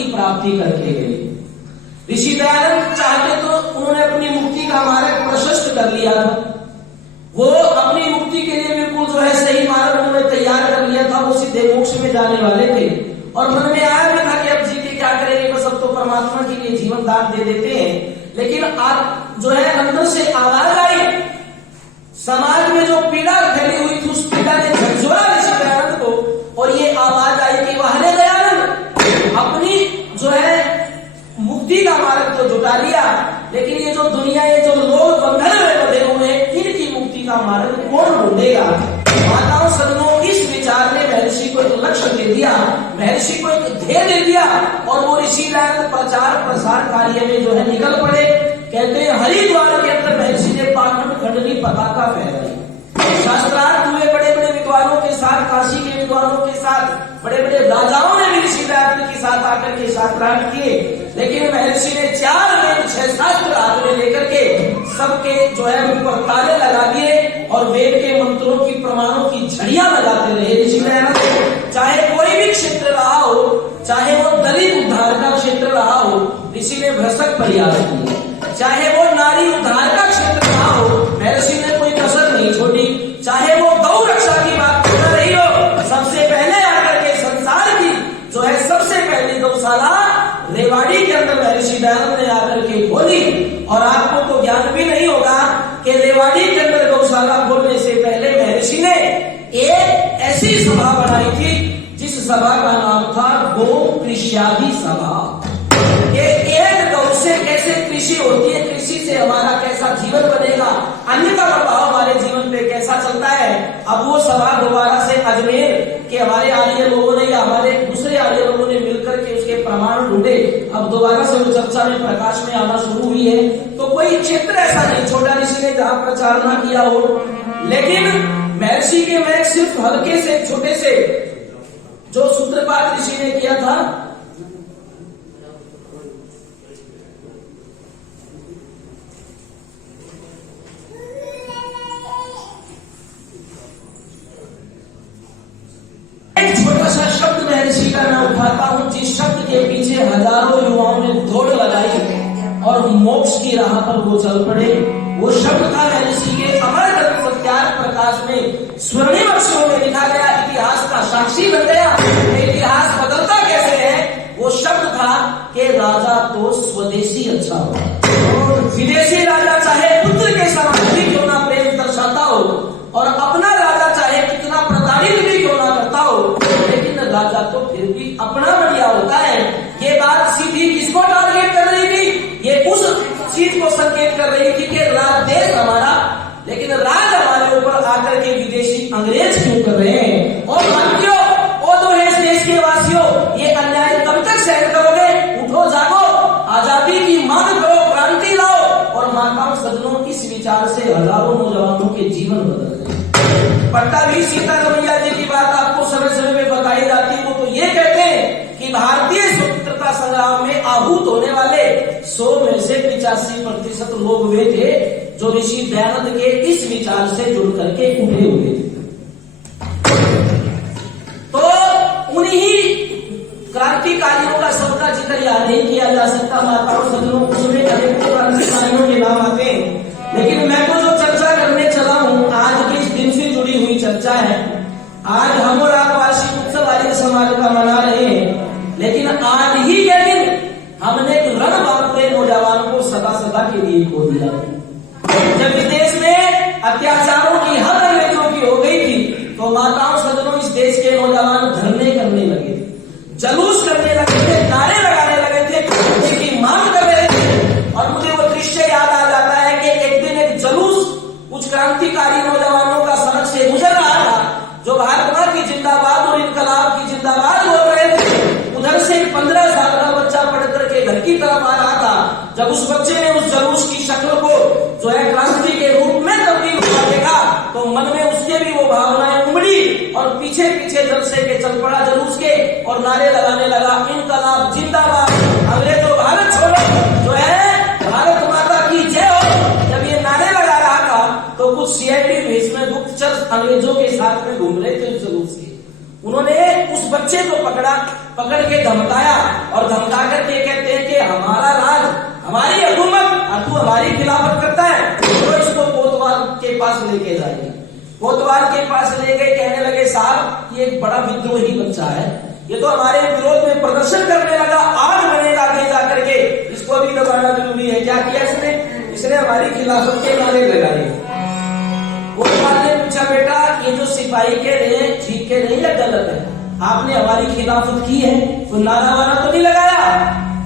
की प्राप्ति करके गए। ऋषि दयानंद चाहते तो उन्होंने अपनी मुक्ति का मार्ग प्रशस्त कर लिया था, वो अपनी मुक्ति के लिए बिल्कुल जो है सही मार्ग उन्होंने तैयार कर लिया था, वो सीधे मोक्ष में जाने वाले थे और मन में आया भी था कि अब जी के क्या करेंगे, बस अब तो परमात्मा के लिए जीवन दान दे देते हैं। लेकिन आप जो है अंदर से आवाज आई, समाज में जो पीड़ा फैली हुई थी उस पीड़ा ने झकझोरा ऋषि दयानंद को और ये आवाज आई कि वाहने दयानंद अपनी जो है मुक्ति का मार्ग तो जुटा लिया, लेकिन ये जो दुनिया, ये जो लोग बंधन में बंधे हुए हैं, इनकी मुक्ति का मार्ग कौन ढूंढेगा। माताओं सदनों इस विचार ने महर्षि को एक लक्ष्य दे दिया, महर्षि को एक ध्येय दे दिया और वो ऋषि दयानंद प्रचार प्रसार कार्य में जो है निकल पड़े। कहते हैं हरिद्वार के अंदर महर्षि ने पाखंड खंडनी पताका फहराई, शास्त्रार्थ हुए बड़े बड़े विद्वानों के साथ, काशी के विद्वानों के साथ, बड़े बड़े राजाओं ने भी ऋषि दयानंद के साथ आकर के शास्त्रार्थ किए। लेकिन महर्षि ने 4 वेद 6 शास्त्र हाथ में लेकर के सबके जो है उन पर ताले लगा दिए और वेद के मंत्रों की प्रमाणों की झड़ियां लगाते रहे ऋषि दयानंद। चाहे कोई भी क्षेत्र रहा हो, चाहे वो दलित उद्धार का क्षेत्र रहा हो, ऋषि ने भ्रष्ट प्रयास किए, चाहे वो नारी उद्धार का क्षेत्र रहा हो, महर्षि ने कोई कसर नहीं छोड़ी, चाहे वो गौ रक्षा की बात कर रही हो, सबसे पहले आकर के संसार की जो है सबसे पहली गौशाला रेवाड़ी के अंदर महर्षि दयानंद ने आकर के खोली। और आपको तो ज्ञान भी नहीं होगा कि रेवाड़ी के अंदर गौशाला खोलने से पहले महर्षि ने एक ऐसी सभा बनाई थी जिस सभा का नाम था गो कृष्यादि सभा। एक गौ से कैसे कृषि होती है, कृषि से हमारा कैसा जीवन बनेगा, अन्य का प्रभाव हमारे जीवन पे कैसा चलता है। अब वो सभा दोबारा से अजमेर के हमारे आर्य लोगों ने या हमारे दूसरे आर्य लोगों ने मिलकर के उसके प्रमाण ढूंढे, अब दोबारा से वो चर्चा में प्रकाश में आना शुरू हुई है। तो कोई क्षेत्र ऐसा नहीं छोटा ऋषि ने जहां प्रचार ना किया हो, लेकिन महर्षि के में सिर्फ हल्के से छोटे से जो सूत्रपात ऋषि ने किया था, एक छोटा सा शब्द महर्षि का मैं उठाता हूं जिस शब्द के पीछे हजारों युवाओं ने दौड़ लगाई और मोक्ष की राह पर वो चल पड़े। वो शब्द था महर्षि के अमर ग्रंथ सत्यार्थ प्रकाश में स्वर्णिम अक्षरों में लिखा गया, इतिहास का साक्षी बन गया। इतिहास बदलता कैसे है, वो शब्द था कि राजा तो स्वदेशी अच्छा हो, विदेशी राजा चाहे पुत्र के समान भी क्यों ना प्रेम दर्शाता हो और अपना राजा चाहे कितना प्रताड़ित भी क्यों ना करता हो, लेकिन राजा तो फिर भी अपना बढ़िया होता है। ये बात सीधी किसको टारगेट कर रही थी, ये उस चीज को संकेत कर रही थी कि राज देश हमारा, लेकिन राज हमारे ऊपर आकर के विदेशी अंग्रेज क्यों कर रहे हैं। और भाइयों, ओ तो है इस देश के वासियों, ये अन्याय कब तक सहन करोगे, उठो जागो, आजादी की मांग करो, क्रांति लाओ। और माताओं सदनों इस विचार से हजारों नौजवानों के जीवन बदल गए। पट्टाभी सीतारमैया जी की बात आपको समय समय में बताई जाती है, वो तो ये कहते हैं कि भारतीय स्वतंत्रता संग्राम में आहूत होने वाले 100 में से 85% लोग वे थे जो ऋषि दयानंद के इस विचार से जुड़ करके उठे हुए थे। तो उन्हीं क्रांतिकारियों का सबका जिक्र याद नहीं किया जा सकता। माताओं सदनों उसमें अनेकों क्रांतिकारियों के नाम आते हैं, लेकिन मैं तो जो चर्चा करने चला हूं आज के इस दिन से जुड़ी हुई चर्चा है। आज हम और आप वार्षिक उत्सव आर्य समाज का मना रहे हैं, लेकिन आज ही के दिन हमने एक रण बांधते नौजवान को सदा सदा के लिए खो दिया। जब विदेश में अत्याचारों की हद अंग्रेजों की हो गई थी, तो माताओं सदनों इस देश के नौजवान धरने करने लगे थे, जलूस करने लगे थे, नारे लगाने लगे थे, क्रांति की मांग कर रहे थे। और मुझे वो दृश्य याद आ जाता है कि एक दिन एक जलूस कुछ क्रांतिकारी नौजवानों का सड़क से गुजर रहा था, जो भारत मां की जिंदाबाद और इनकलाब की जिंदाबाद बोल रहे थे। उधर से 15 साल का बच्चा पढ़ करके घर की तरफ आ रहा था। जब उस बच्चे ने उस जलूस की शक्ल को जो है क्रांति के रूप में तब्दील हुआ देखा, तो मन में उसके भी वो भावनाएं उमड़ी और पीछे पीछे जलसे के चल पड़ा जलूस के और नारे लगाने लगा, इनकलाब जिंदाबाद, अंग्रेजों भारत छोड़ो, जो है भारत माता की जय हो। जब ये नारे लगा रहा था तो कुछ सीआईडी भेष में गुप्तचर अंग्रेजों के साथ में घूम रहे थे उस जलूस के। उन्होंने उस बच्चे को पकड़ के धमकाया और धमका करके कहते हैं कि हमारा राज, हमारी हुकूमत, तू हमारी खिलाफत करता है, तो इसको कोतवाल के पास लेके जाएंगे। कोतवाल के पास ले गए, कहने लगे साहब ये एक बड़ा विद्रोही बच्चा है, ये तो हमारे विरोध में प्रदर्शन करने लगा, आग बनेगा आगे जाकर के, इसको भी दबाना जरूरी है। क्या किया इसने हमारी खिलाफत के नारे लगाए। कोतवाल ने पूछा बेटा ये जो सिपाही कह रहे हैं ठीक कह रहे हैं या गलत है, आपने हमारी खिलाफत की है, कोई नारा वारा तो नहीं लगाया?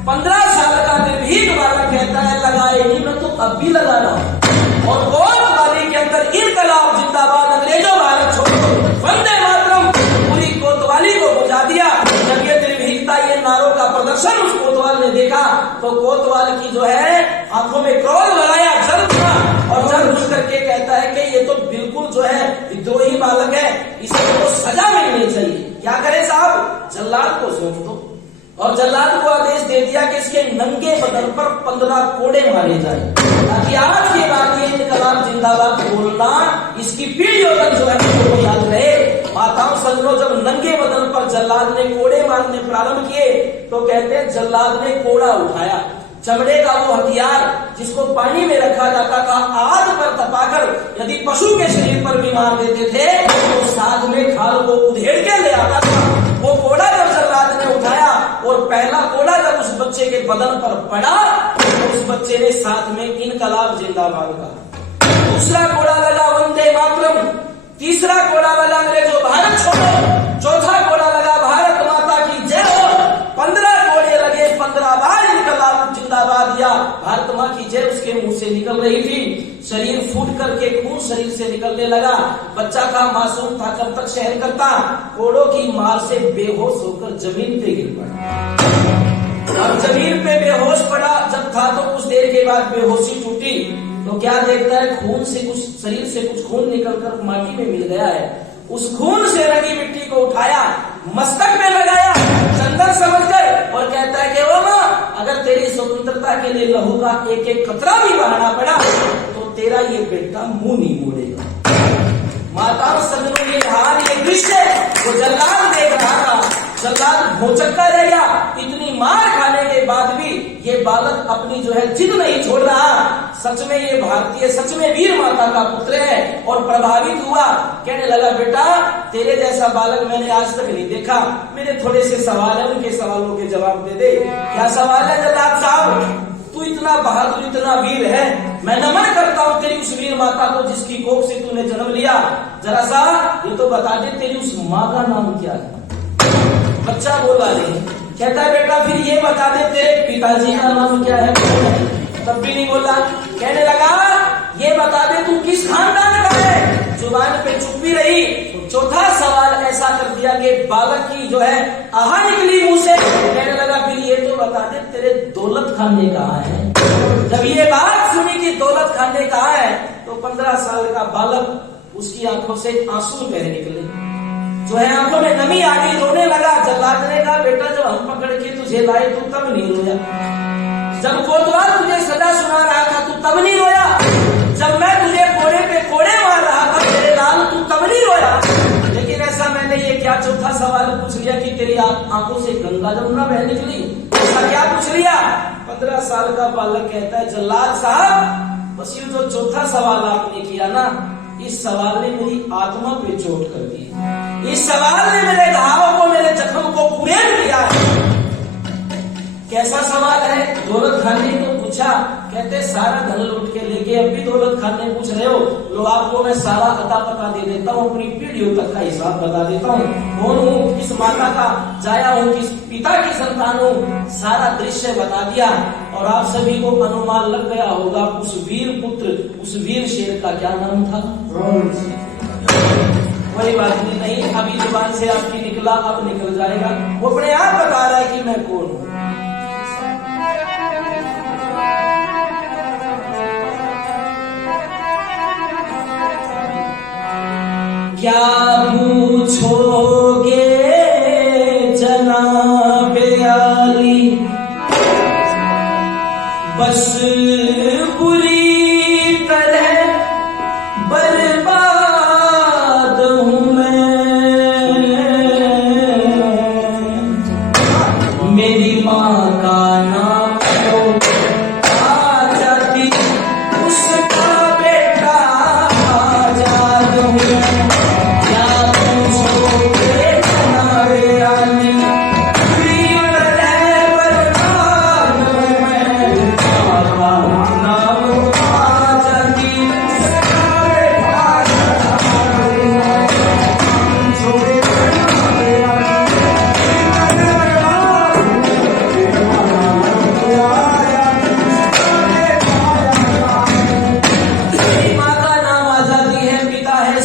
15 साल का निर्भीक बालक कहता है लगाए नहीं, मैं तो अब भी लगा रहा हूं। और कोतवाली के अंदर इनकलाब जिंदाबाद, अंग्रेजों भारत छोड़ो, वंदे मातरम, पूरी कोतवाली को बुझा दिया। जब ये निर्भीकता, ये नारों का प्रदर्शन उस कोतवाल ने देखा तो कोतवाल की जो है आंखों में क्रोध भराया, जल उठा और जल उठ करके कहता है कि ये तो बिल्कुल जो है विद्रोही बालक है, इसे तो सजा मिलनी चाहिए। क्या करे साहब, जल्लाद को सौंप दो। और जल्लाद को आदेश दे दिया कि इसके नंगे बदन पर 15 कोड़े मारे जाए, ताकि आज के बाद ये इनकलाब जिंदाबाद बोलना इसकी पीढ़ियों तक जो है वो याद रहे। माताओं सजनों, जब नंगे बदन पर जल्लाद ने कोड़े मारने प्रारंभ किए तो कहते हैं जल्लाद ने कोड़ा उठाया, चमड़े का वो हथियार जिसको पानी में रखा जाता था, आग पर तपाकर यदि पशु के शरीर पर भी मार देते थे तो साथ में खाल को उधेड़ के ले आता था। वो कोड़ा जब जल्लाद ने उठाया और पहला कोड़ा जब उस बच्चे के बदन पर पड़ा तो उस बच्चे ने साथ में इनकलाब जिंदाबाद कहा। दूसरा कोड़ा लगा वंदे मातरम, तीसरा कोड़ा लगा अंग्रेजों भारत छोड़ो, चौथा कोड़ा लगा भारत माता की जय हो। 15 कोड़े लगे, 15 बार इनकलाब जिंदाबाद या भारत माँ की जय उसके मुंह से निकल रही थी। शरीर फूट करके खून शरीर से निकलने लगा। बच्चा था, मासूम था, कब तक सहन करता। कोड़ों की मार से बेहोश होकर जमीन पे गिर पड़ा। अब जमीन पे बेहोश पड़ा जब था तो कुछ देर के बाद बेहोशी टूटी तो क्या देखता है, खून से कुछ, शरीर से कुछ खून निकलकर माटी में मिल गया है। उस खून से रंगी मिट्टी को उठाया, मस्तक में लगाया चंदन समझकर और कहता है कि ओ माँ, अगर तेरी स्वतंत्रता के लिए लहू का एक एक कतरा भी बहाना पड़ा तो तेरा ये बेटा मुंह नहीं मोड़ेगा। माताओं सजनों, ये हाल, ये दृश्य वो जल्लाद देख रहा था। जल्लाद भौचक्का रह गया। इतनी मार खाने के बाद भी ये बालक अपनी जो है जिद नहीं छोड़ रहा। सच में ये भारतीय, सच में वीर माता का पुत्र है और प्रभावित हुआ। कहने लगा बेटा तेरे जैसा बालक मैंने आज तक नहीं देखा, मेरे थोड़े से सवाल है, उनके सवालों के जवाब दे दे। क्या सवाल है जल्लाद साहब? तू इतना बहादुर, इतना वीर है, मैं नमन करता हूँ तेरी उस वीर माता को जिसकी कोख से तूने जन्म लिया। जरा सा ये तो बता दे तेरी उस माँ का नाम क्या है? बच्चा बोला नहीं। कहता है बेटा फिर ये बता दे तेरे पिताजी का नाम क्या है? तब भी नहीं बोला। कहने लगा ये बता दे तू किस खानदान का है? जुबान पे चुप्पी रही। चौथा सवाल ऐसा कर दिया कि बालक की जो है आहा निकली मुंह से। कहने लगा फिर ये तो बता दे तेरे दौलत खाने कहाँ है? जब ये बात सुनी कि दौलत खाने कहाँ है तो 15 साल का बालक, उसकी आंखों से आंसू बह निकले, जो है आंखों में नमी आ गई, रोने लगा। जल्लाद ने कहा बेटा जब हम पकड़ के तुझे लाए तू तब नहीं रोया, जब कोतवाल तुझे सजा सुना रहा था तू तब नहीं रोया, जब मैं तुझे कोड़े पे कोड़े मार रहा था तेरे लाल तू तब नहीं रोया। लेकिन ऐसा मैंने ये क्या चौथा सवाल पूछ लिया कि तेरी आंखों से गंगा जमुना बह निकली? ऐसा क्या पूछ लिया? 15 साल का बालक कहता है जल्लाद साहब बस ये जो चौथा सवाल आपने किया ना, इस सवाल ने मेरी आत्मा पे चोट कर दी। इस सवाल ने मेरे घाव को, मेरे जख्म को कुरेद दिया है। कैसा सवाल है? दौलत खाने को पूछा। कहते सारा धन लूट के लेके अब भी दौलत खाने पूछ रहे हो? लो आपको मैं सारा अता पता दे देता हूँ, अपनी पीढ़ियों तक का हिसाब बता देता हूँ, कौन हूँ, किस माता का जाया हूँ, किस पिता की संतान हूँ, सारा दृश्य बता दिया। और आप सभी को अनुमान लग गया होगा उस वीर पुत्र, उस वीर शेर का क्या नाम था? कोई बात नहीं, अभी जुबान से आपकी निकला, अब निकल जाएगा। वो अपने आप बता रहा है कि मैं कौन हूँ। क्या पूछोगे जनाबे आली, बस बुरी तरह बर्बाद हूँ मैं।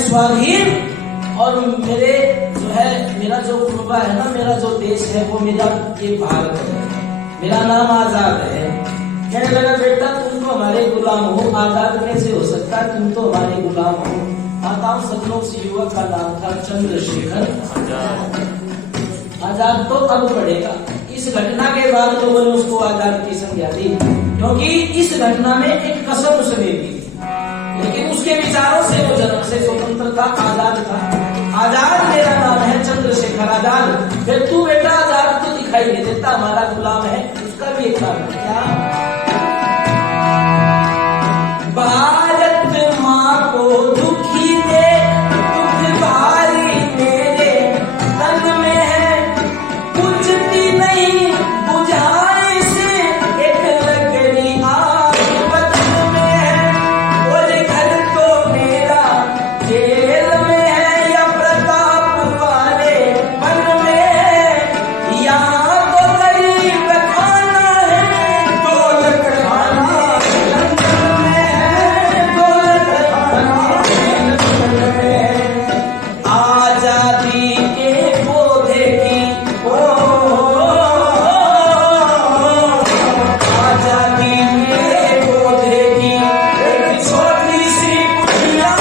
स्वाधीन और मेरे जो है मेरा जो कुर्बा है ना, मेरा जो देश है वो मेरा ये भारत है, मेरा नाम आजाद है। कहने लगा बेटा तुम तो हमारे गुलाम हो, आजाद कैसे हो सकता है, तुम तो हमारे गुलाम हो। माताओं सपनों से युवक का नाम था चंद्रशेखर आजाद। तो अब पड़ेगा। इस घटना के बाद लोगों ने उसको आजाद की संज्ञा दी, क्योंकि इस घटना में एक कसम उसने दी, लेकिन उसके विचारों से वो जन्म से स्वतंत्र था, आजाद था। आजाद मेरा नाम है चंद्रशेखर आजाद। फिर तू बेटा आजाद तो दिखाई नहीं देता, हमारा गुलाम है, उसका भी एक नाम है क्या? भारत माँ को दुखी दे, दुख भारी मेरे तन में है, बुझती नहीं बुझाए से एक लकड़ी आग बदन में है। और घर तो मेरा जेल में है या प्रताप वाले वन में है, यहाँ तो गरीब खाना है, दौलत खाना लंदन में है, दौलत खाना लंदन में है। आजादी के पौधे की आजादी के पौधे की एक छोटी सी पुड़िया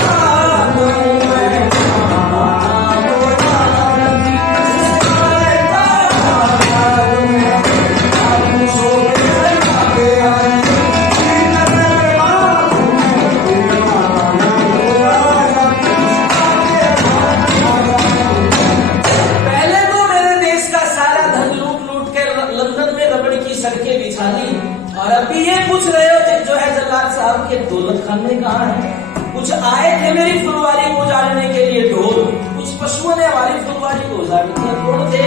पहले तो मेरे देश का सारा धन लूट लूट के लंदन में रबड़ की सड़कें बिछा ली, और अभी ये पूछ रहे हो कि जो है जल्लाद साहब के दौलत खाने कहाँ है? कुछ आए थे मेरी फुलवारी को उजाड़ने के लिए ढोल, कुछ पशुओं ने हमारी फुलवारी को उजाड़ दिया। कौन थे?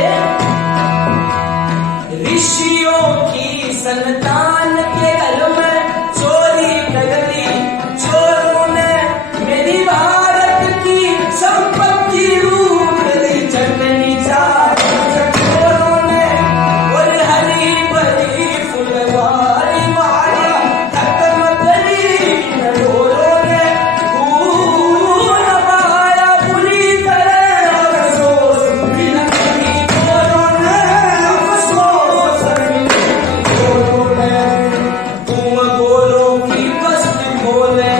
ऋषियों की संतान के घर में चोरी कर ली चोरों ने, मेरी भारत की संपत्ति लूट ली चटनी चाट चोरों ने। और हरी भरी फुलवारी मारी खत्म करी नडोरों ने, खून बहाया बुरी तरह अफसोस भी न करी चोरों ने, अफसोस भी न करी चोरों ने। तुम गोरों की बस्ती खोले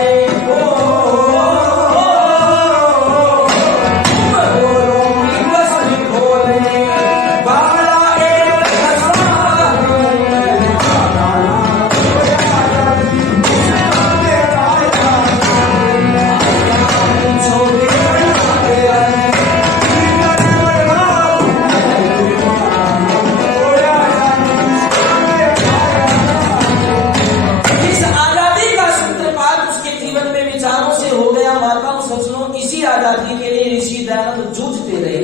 इस आजादी का सूत्रपात उसके जीवन में विचारों से हो गया। माताओं सज्जनों, इसी आजादी के लिए ऋषि दयानंद जूझते रहे,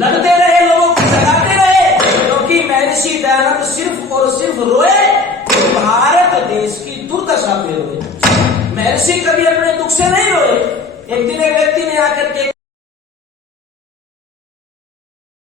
लड़ते रहे, लोगों को जगाते रहे, क्योंकि महर्षि दयानंद सिर्फ और सिर्फ रोए भारत देश की दुर्दशा पे रोए। महर्षि कभी अपने दुख से नहीं रोए। एक दिन एक व्यक्ति ने आकर के